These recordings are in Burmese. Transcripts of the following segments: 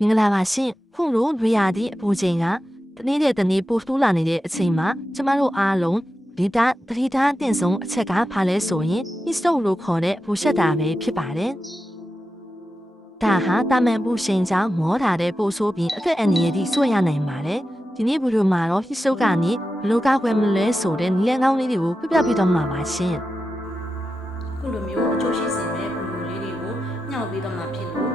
မင်္ဂလာပါရှင်ခုလိုရွေရာသည့်အပူချိန်ကတနေ့တဲ့တနေ့ပိုတိုးလာနေတဲ့အချိန်မှာကျမတို့အားလုံးဒီတာတတိထားအသင့်ဆုံးအချက်ကဘာလဲဆိုရင် heat လို့ခေါ်တဲ့အပူရှက်တာပဲဖြစ်ပါတယ်ဒါဟာတာမန်ပူချိန်ကြောင့်မောတာတဲ့ပိုဆိုးပြီးအသက်အန္တရာယ်ကြီးဆွရနိုင်ပါတယ်ဒီနေ့ဗီဒီယိုမှာတော့ heat ကနေဘယ်လိုကာကွယ်မလဲဆိုတဲ့နည်းလမ်းကောင်းလေးတွေကိုပြပြပေးတော့မှာပါရှင်ခုလိုမျိုးအကျိုးရှိစေမဲ့ဗီဒီယိုလေးတွေကိုညှောက်ပေးတော့မှာဖြစ်လို့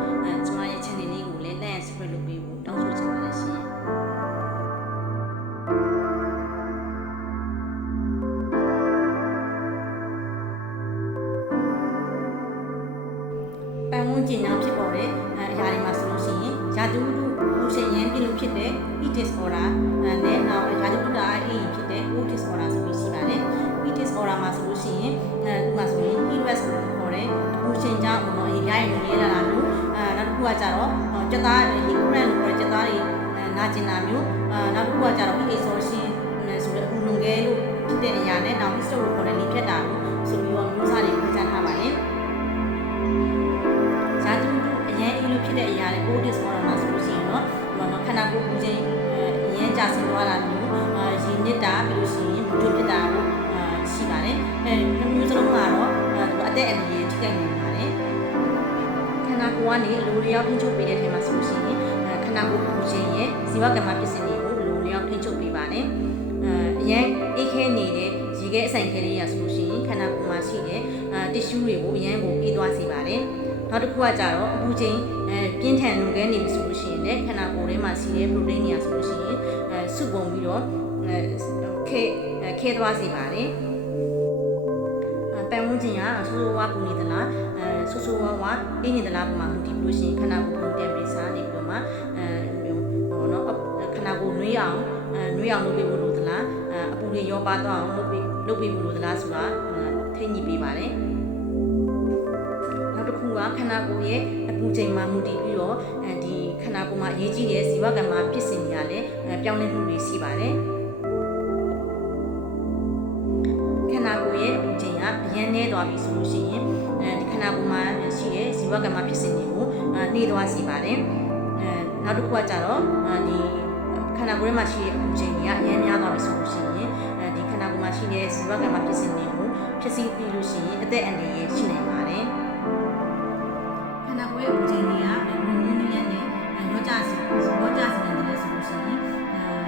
ကျမရဲ့ channel လေးကိုလည်း like and subscribe လုပ်ပေးဖို့တောင်းဆိုချင်ပါတယ်ရှင်ပန်းဝန်းကျင်ကြောင့်ဖြစ်ပေါ်တဲ့အရာတွေမှာဆိုလို့ရှိရင်ရာသီဥတုပူချိန်ရမ်းပြင်းလို့ဖြစ်တဲ့ heat disorder နဲ့နောက်ရာသီဥတုအားအေးဖြစ်တဲ့ cold disorder ဆိုပြီးရှိပါတယ် heat disorder မှာဆိုလို့ရှိရင်ဒီမှာဆိုရင် heat stress ကိုခေါ်တဲ့အပူချိန်ကြောင့်ရေပြားရည်နေလာတာမျိုးနောက်တစ်ခုကကြတော့ကြက်သား heat current လို့ခေါ်တဲ့ကြက်သားတွေနာကျင်တာမျိုးနောက်တစ်ခုကကြတော့ heat exhaustion ဆိုတဲ့အပူလွန်ကဲလို့ဖြစ်တဲ့အရာနဲ့နောက် heat stroke လို့ခေါ်တဲ့လေဖြတ်တာလို့ဆိုပြီးတော့မျိုးစားတွေပြကြထားပါတယ်ရာသီဥတုအရင်အေးလို့ဖြစ်တဲ့အရာနဲ့ cold disorder မှာဆိုလို့ရှိရင်တော့ခန္ဓာကိုယ်ပူချိန်အရင်ကျဆင်းသွားတာမျိုးရေနစ်တာပြီးလို့ရှိရင်ဘူးဖြစ်တာလို့ရှိပါတယ်မျိုးစလုံးမှာတော့အသက်အန္တရာယ်ထိခိုက်နေပါတယ်ခန္ဓာကိုယ်ကနေလိုလျောက်ထိချုပ်ပေးတဲ့ထဲမှာဆိုလို့ရှိရင်ခန္ဓာကိုယ်ပူချိန်ရဲ့ဇီဝကမ္မဖြစ်စဉ်တွေကိုလိုလျောက်ထိချုပ်ပေးပါတယ်အရင်အေးခဲနေတဲ့ရေခဲအဆိုင်ခဲလေးရဆိုလို့ရှိရင်ခန္ဓာကိုယ်မှာရှိတဲ့တစ်ရှူးတွေကိုအရင်ကိုအေးသွားစေပါတယ်နောက်တစ်ခုကကြတော့အပူချိန်ပြင်းထန်လွန်ကဲနေပြီဆိုလို့ရှိရင်လည်းခန္ဓာကိုယ်ထဲမှာရှိတဲ့ protein တွေဆိုလို့ရှိရင်စုပုံပြီးတော့ခဲသွားစေပါတယ်ပန်ဝန်းကျင်ကဆိုးဆိုးဝါးပူနေသလားဆိုးဆိုးဝါးဝါအေးနေသလားပုံမှန်မူတည်ပြီးလို့ရှိရင်ခန္ဓာကိုယ် temperature နေပြီးတော့မှခန္ဓာကိုယ်နှွေးအောင်လုပ်ပေးဖို့လိုသလားအပူတွေရောပါသွားအောင်လုပ်ပေးဖို့လိုသလားဆိုတာထိညှိပေးပါတယ်နောက်တစ်ခုကခန္ဓာကိုယ်ရဲ့အပူချိန်မှာမူတည်ပြီးတော့ဒီခန္ဓာကိုယ်မှာအရေးကြီးတဲ့ဇီဝကမ္မဖြစ်စဉ်တွေကလည်းပြောင်းလဲမှုတွေရှိပါတယ်ခန္ဓာကိုယ်ရဲ့အပူချိန်ကအရင်နည်းသွားပြီဆိုလို့ရှိရင်ဒီခန္ဓာကိုယ်မှာရှိတဲ့ဇီဝကမ္မဖြစ်စဉ်တွေကိုနှေးသွားစေပါတယ်နောက်တစ်ခုကကြတော့ဒီခန္ဓာကိုယ်ထဲမှာရှိတဲ့အပူချိန်တွေကအရင်များသွားပြီဆိုလို့ရှိရင်ဒီခန္ဓာကိုယ်မှာရှိတဲ့ဇီဝကမ္မဖြစ်စဉ်တွေကိုဖြစ်စီပြီးလို့ရှိရင်အသက်အန္တရာယ်ရှိနိုင်ပါတယ်ခန္ဓာကိုယ်ရဲ့အပူချိန်တွေကနည်းနည်းနဲ့ရောကြစေတယ်ဆိုလို့ရှိရင်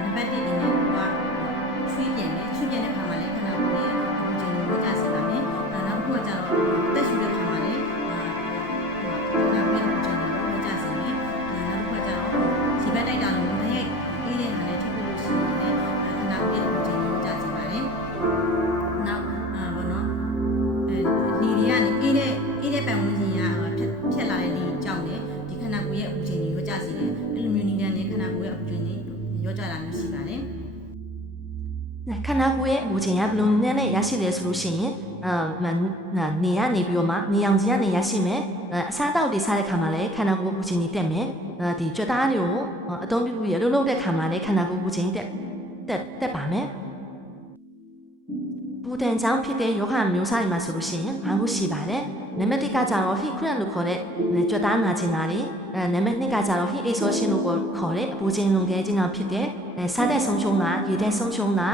နံပါတ်1အနေနဲ့ကချွေးပြန်တဲ့ခါမှာလည်းခန္ဓာကိုယ်ရဲ့အပူချိန်ကိုရောကြစေပါမယ်နောက်တစ်ခုကကြတော့တက်ရှူတဲ့ခါမှာလည်းခန္ဓာကိုယ်ရဲ့အပူချိန်ကိုရောကြစေမယ်နောက်တစ်ခုကကြတော့ခြေဘက်တိုက်တာလို့မရဲ့အေးတဲ့ဟာလည်းထုတ်လို့ရှိရင်လည်းခန္ဓာကိုယ်ရဲ့အပူချိန်ကိုရောကြစေပါတယ်နောက်လေတွေကနေအေးတဲ့ပန်ဝန်းကျင်ကဖြတ်လာတဲ့လေကြောင့်လည်းဒီခန္ဓာကိုယ်ရဲ့အပူချိန်ကိုရောကြစေတယ်အဲ့လိုမျိုးနည်းနဲ့ခန္ဓာကိုယ်ရဲ့အပူချိန်ကိုရောကြတာမျိုးရှိပါတယ်ခန္ဓာကိုယ်ရဲ့အပူချိန်ကဘယ်လိုနည်းနဲ့ရရှိလဲဆိုလို့ရှိရင်နေရနေပြီးတော့မှနေအောင်ကြီးကနေရရှိမယ်အစားတောက်တွေစားတဲ့ခါမှာလည်းခန္ဓာကိုယ်ပူချိန်တွေတက်မယ်ဒီကြွက်သားတွေကိုအသုံးပြုပြီးရလှုပ်တဲ့ခါမှာလည်းခန္ဓာကိုယ်ပူချိန်တက်ပါမယ်ပူတန်ကြောင့်ဖြစ်တဲ့ယောဂမျိုးစားတွေမှာဆိုလို့ရှိရင်၅ခုရှိပါတယ်နံပါတ်1ကကြတော့ heat cramp လို့ခေါ်တဲ့ကြွက်သားနာကျင်တာတွေနံပါတ်2ကကြတော့ heat exhaustion လို့ခေါ်တဲ့အပူချိန်လွန်ကဲခြင်းကြောင့်ဖြစ်တဲ့စားတဲ့ဆုံးရှုံးတာရေတဲ့ဆုံးရှုံးတာ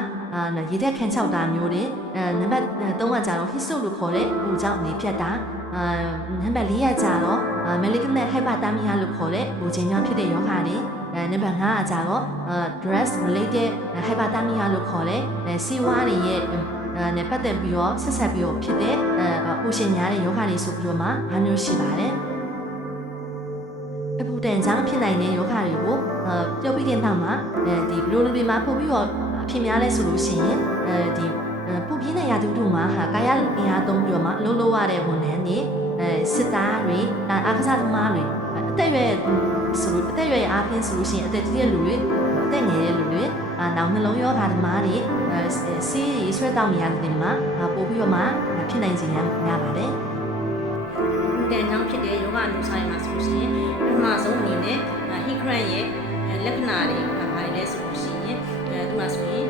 ရေတဲ့ခန်းချောက်တာမျိုးတွေနံပါတ်3ကကြတော့ heat stroke လို့ခေါ်တဲ့ပူကြောင့်နေဖြတ်တာနံပါတ်4ကကြတော့ malignant hyperthermia လို့ခေါ်တဲ့ပူချိန်ကြောင့်ဖြစ်တဲ့ယောဂတွေနံပါတ်5ကကြတော့ stress related hyperthermia လို့ခေါ်တဲ့ဆီဝါးတွေရဲ့နဲ့ပတ်သက်ပြီးတော့ဆက်ဆက်ပြီးတော့ဖြစ်တဲ့ပူရှင်များတဲ့ယောဂတွေဆိုပြီးတော့မှအားမျိုးရှိပါတယ်အပူတန်ကြောင့်ဖြစ်နိုင်တဲ့ယောဂတွေကိုပြောပြီးတဲ့နောက်မှာဒီဘလိုတွေမှာပို့ပြီးတော့ဖြစ်များလဲဆိုလို့ရှိရင်ဒီပူပြင်းတဲ့ရာသီဥတုမှာကာယအင်အားသုံးပြီးတော့မှလှုပ်ရတဲ့ဝန်ထမ်းတွေစစ်သားတွေအားကစားသမားတွေအသက်ရွယ်အားဖြင့်ဆိုလို့ရှိရင်အသက်ကြီးတဲ့လူတွေအသက်ငယ်တဲ့လူတွေနောက်နှလုံးရောဂါသမားတွေဆေးဆွဲတောက်နေရတဲ့မှာပို့ပြီးတော့မှဖြစ်နိုင်စေရပါတယ်တန်ကြောင့်ဖြစ်တဲ့ယောဂမျိုးစားတွေမှာဆိုလို့ရှိရင်ပထမဆုံးအနေနဲ့ heat cramp ရဲ့လက္ခဏာတွေဘာတွေလဲဆိုလို့ရှိရင်ဒီမှာဆိုရင်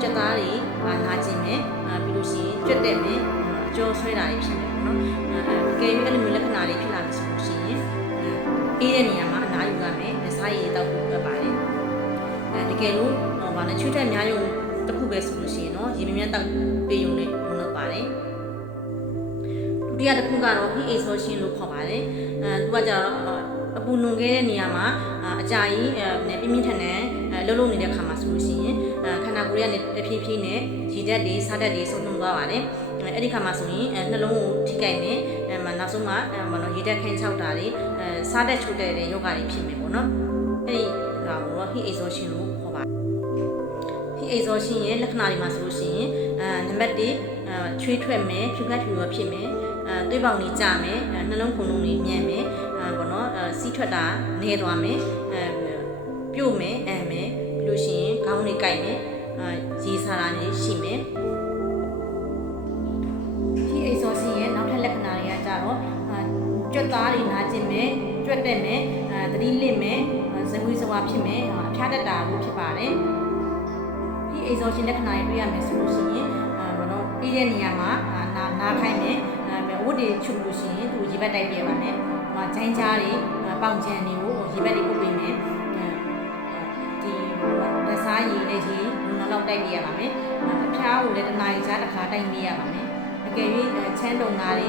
ကြက်သားတွေနာကျင်မယ်ပြီးလို့ရှိရင်ကြွက်တက်မယ်ကြောဆွဲတာတွေဖြစ်မယ်ပေါ့နော်ကဲအဲ့လိုမျိုးလက္ခဏာတွေဖြစ်လာပြီဆိုလို့ရှိရင်အေးတဲ့နေရာမှာအနားယူရမယ် စားရည်တောက်ဖို့ပဲပါတယ်တကယ်လို့ဘာလဲချွေးထက်များရုံတစ်ခုပဲဆိုလို့ရှိရင်တော့ရေမြမြတောက်ပေးရုံနဲ့လုပ်လုပ်ပါတယ်ဒုတိယတစ်ခုကတော့ heat exhaustion လို့ခေါ်ပါတယ်သူကကြတော့အပူလွန်ခဲ့တဲ့နေရာမှာအကြာကြီးပြင်းပြင်းထန်ထန်လှုပ်နေတဲ့ခါမှာဆိုလို့ရှိရင်ခန္ဓာကိုယ်ရဲ့တဖြည်းဖြည်းနဲ့ရေဓာတ်တွေစားဓာတ်တွေဆုံးနှုံသွားပါတယ်အဲ့ဒီခါမှာဆိုရင်နှလုံးကိုထိကြိုက်မယ်နောက်ဆုံးမှာရေဓာတ်ခင်းချောက်တာတွေစားဓာတ်ချို့တဲ့ယောဂတွေဖြစ်မယ်ပေါ့နော်အဲ့ဒီဟာကိုတော့ heat exhaustion လို့ခေါ်ပါတယ် heat exhaustion ရဲ့လက္ခဏာတွေမှာဆိုလို့ရှိရင်နံပါတ်1ချွေးထွက်မယ်ဖြူခတ်ဖြူရောဖြစ်မယ်သွေးပေါင်တွေကျမယ်နှလုံးခုန်လုံးတွေညံ့မယ်ပေါ့နော်စီးထွက်တာနေသွားမယ်ပြုတ်မယ်အံမယ်ပြီးလို့ရှိရင်ခေါင်းတွေကိုက်မယ်ရေစားတာတွေရှိမယ် heat exhaustion ရဲ့နောက်ထပ်လက္ခဏာတွေကကြတော့ကြွက်သားတွေနာကျင်မယ်ကြွက်တက်မယ်သတိလစ်မယ်ဇဝေးဇဝါဖြစ်မယ်အဖျားတက်တာလို့ဖြစ်ပါတယ် heat exhaustion လက္ခဏာတွေတွေ့ရမယ်ဆိုလို့ရှိရင်ပေါ့နော်ပြီးတဲ့နေရာမှာနာခိုင်းမယ်ဝတ်တွေချုပ်လို့ရှိရင်သူရေဘက်တိုက်ပြပါမယ်ဂျိုင်းကြားတွေပေါင်ချန်တွေကိုရေဘက်တွေပုတ်ပေးမယ်ဒီလက်စားရည်နဲ့ရေလုံလောက်တိုက်ပြရပါမယ်အဖျားကိုလည်းတစ်နာရီကြားတစ်ခါတိုက်ပေးရပါမယ်အကယ်၍ချမ်းတုံသားတွေ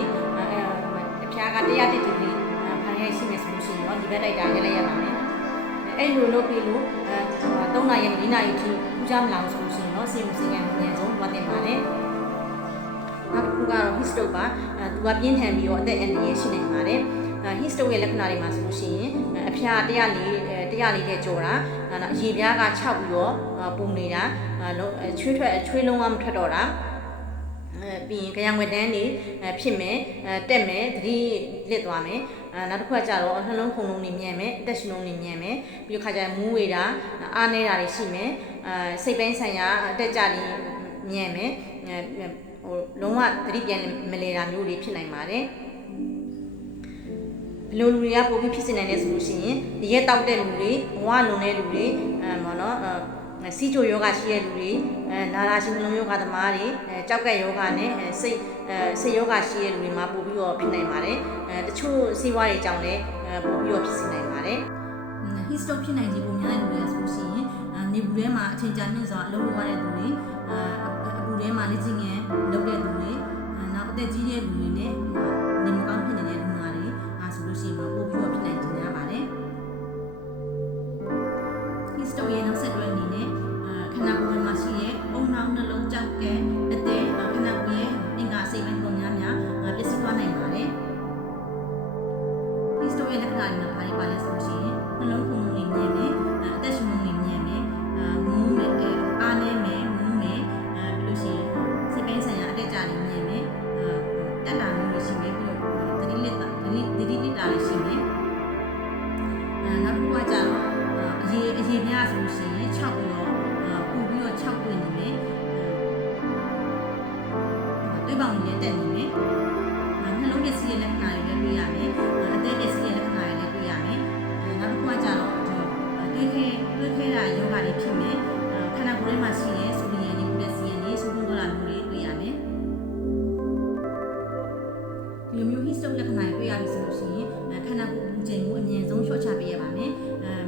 အဖျားက100ဒီဂရီဖာရင်ရှိမယ်ဆိုလို့ရှိရင်တော့ရေဘက်တိုက်တာရလိုက်ရပါမယ်အဲ့လိုလုပ်ပြီးလို့3နာရီ4နာရီထိပူကြမလာဘူးဆိုလို့ရှိရင်တော့စီမံစည်းကမ်းအများဆုံးသွားတင်ပါတယ်နောက်တစ်ခုကတော့ heat stroke ပါသူကပြင်းထန်ပြီးတော့အသက်အန္တရာယ်ရှိနိုင်ပါတယ်heat stroke ရဲ့လက္ခဏာတွေမှာဆိုလို့ရှိရင်အဖျား104တဲ့ကြော်တာနောက်အရေပြားက6ပြီးတော့ပူနေတာချွေးလုံးဝမထွက်တော့တာပြီးရင်ကြံဝက်တန်းတွေဖြစ်မယ်တက်မယ်သတိလစ်သွားမယ်နောက်တစ်ခုကကြတော့နှလုံးခုန်လုံးတွေမြန်မယ်အသက်ရှင်လုံးတွေမြန်မယ်ပြီးတော့ခါကျရင်မူးဝေတာအားနေတာတွေရှိမယ်စိတ်ပိုင်းဆိုင်ရာအတက်ကြတွေမြန်မယ်လုံးဝသတိပြန်မလဲတာမျိုးတွေဖြစ်နိုင်ပါတယ်ဘယ်လိုလူတွေကပိုပြီးဖြစ်နေနိုင်လဲဆိုလို့ရှိရင်ရဲတောက်တဲ့လူတွေဘဝလုံတဲ့လူတွေပေါ့နော်စီချိုယောဂရှိတဲ့လူတွေနာရာရှိနှလုံးယောဂသမားတွေကြောက်ကက်ယောဂနဲ့စိတ်ယောဂရှိတဲ့လူတွေမှာပိုပြီးတော့ဖြစ်နိုင်ပါတယ်တချို့စီးပွားရေးကြောင့်လည်းပိုပြီးတော့ဖြစ်နေနိုင်ပါတယ် heat stroke ဖြစ်နိုင်ခြေပုံများတဲ့လူတွေဆိုလို့ရှိရင်နေပူထဲမှာအချိန်ကြာမြင့်စွာအလုပ်လုပ်ရတဲ့လူတွေအပူထဲမှာလေ့ကျင့်ငယ်လုပ်တဲ့လူတွေနောက်အသက်ကြီးတဲ့လူတွေနဲ့နေမကောင်းဖြစ်နေတဲ့လူနာတွေဆိုလို့ရှိရင်ပိုပြီးတော့ဖြစ်နိုင်ခြေများပါတယ် heat stroke ရဲ့နောက်ဆက်တွဲအနေနဲ့ခန္ဓာကိုယ်မှာရှိတဲ့ပုံနှောင်းနှလုံးကြောက်ကဲအသက်ခန္ဓာကိုယ်ရဲ့အင်္ဂါစိတ်ပိုင်းပုံများပျက်စီးသွားနိုင်ပါတယ် heat stroke ရဲ့လက္ခဏာတွေမှာဘာတွေပါလဲဆိုလို့ရှိရင်နှလုံးခုန်မှုတွေညံ့မယ်အသက်ရှင်မှုတွေညံ့မယ်မူးမယ်အားနည်းမယ်မူးမယ်ပြီးလို့ရှိရင်စိတ်ပိုင်းဆိုင်ရာအတက်ကြတွေညံ့မယ်တက်တာမျိုးတွေရှိမယ်ပြီးတော့သတိလစ်တာတွေရှိမယ်နောက်တစ်ခုကကြတော့အရေးများဆိုလို့ရှိရင်6ပြီးတော့ပူပြီးတော့6ပွင့်နေမယ်တွေးပေါင်တွေတက်နေမယ်နှလုံးပစ္စည်းရဲ့လက္ခဏာတွေလည်းတွေ့ရမယ်အသက်ပစ္စည်းရဲ့လက္ခဏာတွေလည်းတွေ့ရမယ်နောက်တစ်ခုကကြတော့တွေးခဲတာယောဂတွေဖြစ်မယ်ခန္ဓာကိုယ်ထဲမှာရှိတဲ့ဆိုဒီယမ်တွေပိုတက်ဆီယမ်တွေဆိုးသွမ်းသွားတာမျိုးတွေတွေ့ရမယ်ဒီလိုမျိုး heat stroke လက္ခဏာတွေတွေ့ရပြီဆိုလို့ရှိရင်ခန္ဓာကိုယ်ပူချိန်ကိုအမြင့်ဆုံးလျှော့ချပေးရပါမယ်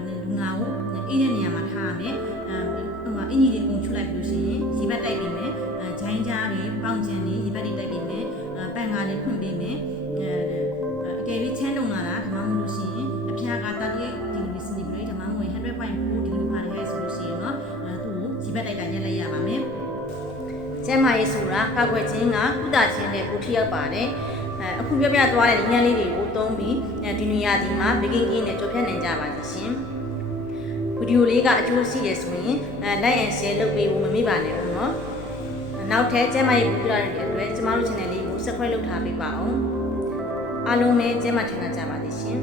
လူနာကိုအေးတဲ့နေရာမှာထားရမယ်အင်ကြီးတွေပုံချလိုက်လို့ရှိရင်ရေဘက်တိုက်ပေးမယ်ဂျိုင်းကြားတွေပေါင်ချန်တွေရေဘက်တွေတိုက်ပေးမယ်ပန်ကားလေးဖွင့်ပေးမယ်အကယ်၍ချမ်းတုံလာတာဒါမှမဟုတ်လို့ရှိရင်အဖျားက38ဒီဂရီစင်တီဂရိတ်ဒါမှမဟုတ် 100.4 ဒီဂရီဖာရင်ဟိုက်ဆိုလို့ရှိရင်တော့သူ့ကိုရေဘက်တိုက်တာညှက်လိုက်ရပါမယ်ကျန်းမာရေးဆိုတာကောက်ွယ်ခြင်းကကုသခြင်းနဲ့ပိုထိရောက်ပါတယ်အခုပြောပြသွားတဲ့ဉာဏ်လေးတွေကိုသုံးပြီးဒီနေရာဒီမှာဘေကင်းကင်းနဲ့ကြိုဖြတ်နိုင်ကြပါစေရှင်ဗီဒီယိုလေးကအကျိုးရှိရဆိုရင်like and share လုပ်ပေးဖို့မမေ့ပါနဲ့ဦးနော်နောက်ထပ်ကျန်းမာရေးပူပြရတဲ့အတွက်ကျမတို့ channel လေးကို subscribe လုပ်ထားပေးပါအောင်အားလုံးပဲကျန်းမာချမ်းသာကြပါစေရှင်